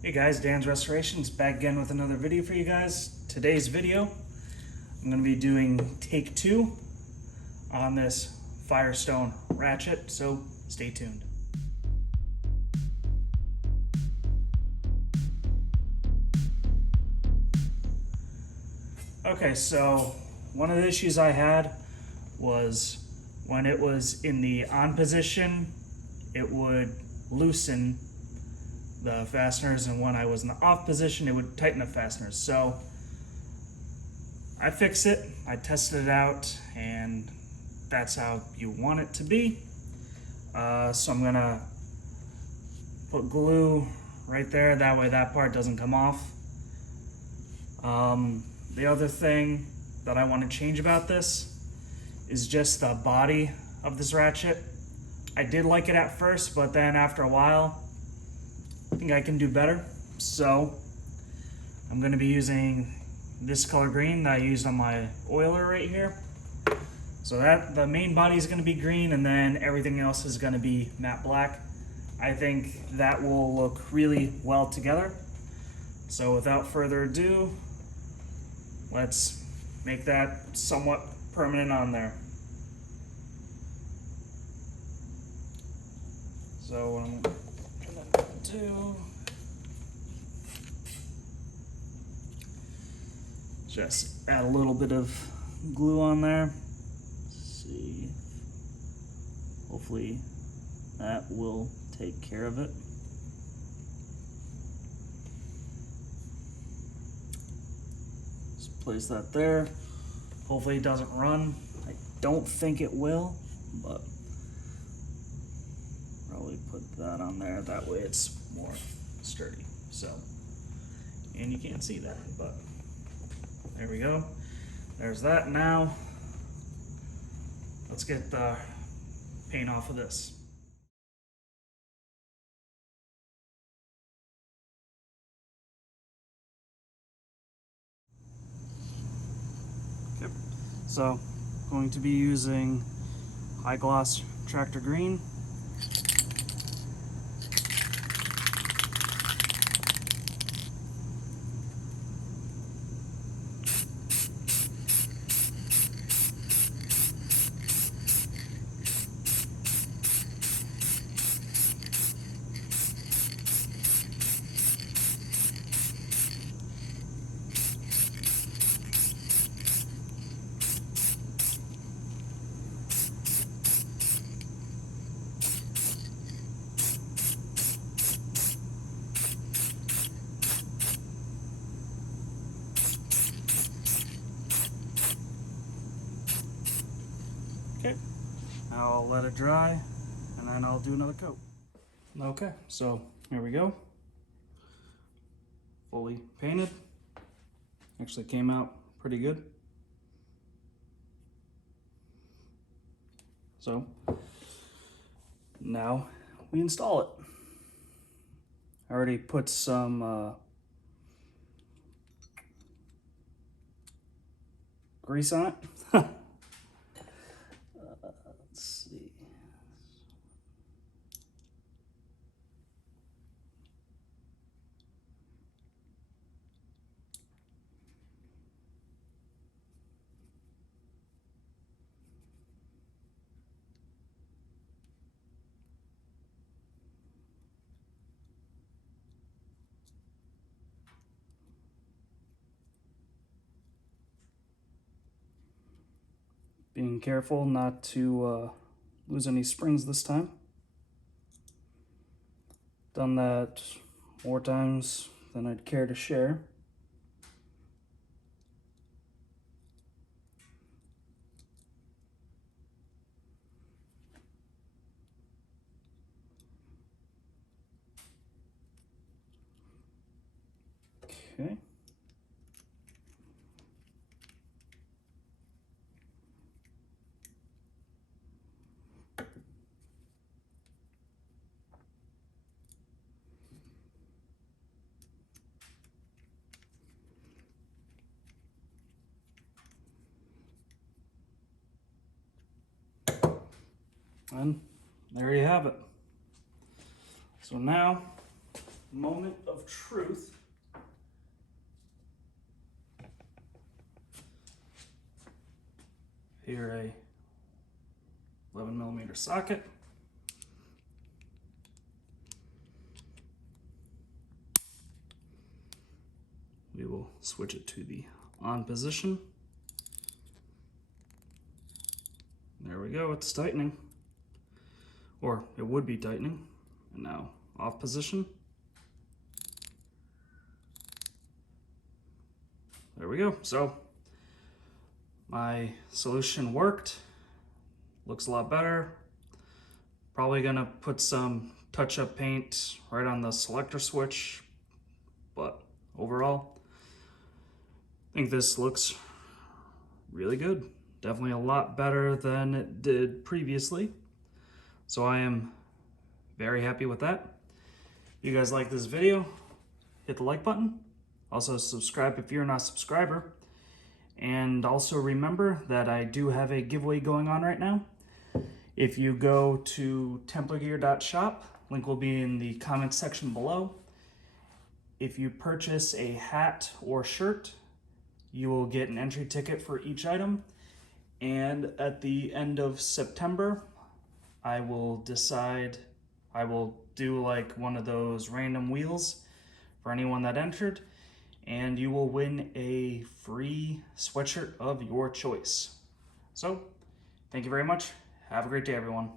Hey guys, Dan's Restorations back again with another video for you guys. Today's video, I'm going to be doing take 2 on this Firestone ratchet, so stay tuned. Okay, so one of the issues I had was when it was in the on position, it would loosen the fasteners, and when I was in the off position, it would tighten the fasteners. So I fixed it, I tested it out, and that's how you want it to be. So I'm gonna put glue right there, that way that part doesn't come off. The other thing that I want to change about this is just the body of this ratchet. I did like it at first, but then after a while, I think I can do better. So I'm going to be using this color green that I used on my oiler right here. So that the main body is going to be green, and then everything else is going to be matte black. I think that will look really well together. So without further ado, let's make that somewhat permanent on there. So what I'm gonna do, just add a little bit of glue on there. Let's see, hopefully that will take care of it. Just place that there. Hopefully it doesn't run. I don't think it will, but probably put that on there, that way it's more sturdy. So, and you can't see that, but there we go. There's that. Now let's get the paint off of this. Okay, so going to be using high gloss tractor green. Okay, now I'll let it dry and then I'll do another coat. Okay, so here we go. Fully painted. Actually came out pretty good. So now we install it. I already put some grease on it. Let's see. Being careful not to lose any springs this time. Done that more times than I'd care to share. Okay. And there you have it. So now moment of truth. Here a 11mm socket. We will switch it to the on position. There we go, it's tightening. Or it would be tightening. And now off position. There we go. So my solution worked. Looks a lot better. Probably gonna put some touch-up paint right on the selector switch, but overall, I think this looks really good. Definitely a lot better than it did previously. So I am very happy with that. If you guys like this video, hit the like button. Also subscribe if you're not a subscriber. And also remember that I do have a giveaway going on right now. If you go to templargear.shop, link will be in the comments section below. If you purchase a hat or shirt, you will get an entry ticket for each item. And at the end of September, I will do like one of those random wheels for anyone that entered, and you will win a free sweatshirt of your choice. So, thank you very much. Have a great day, everyone.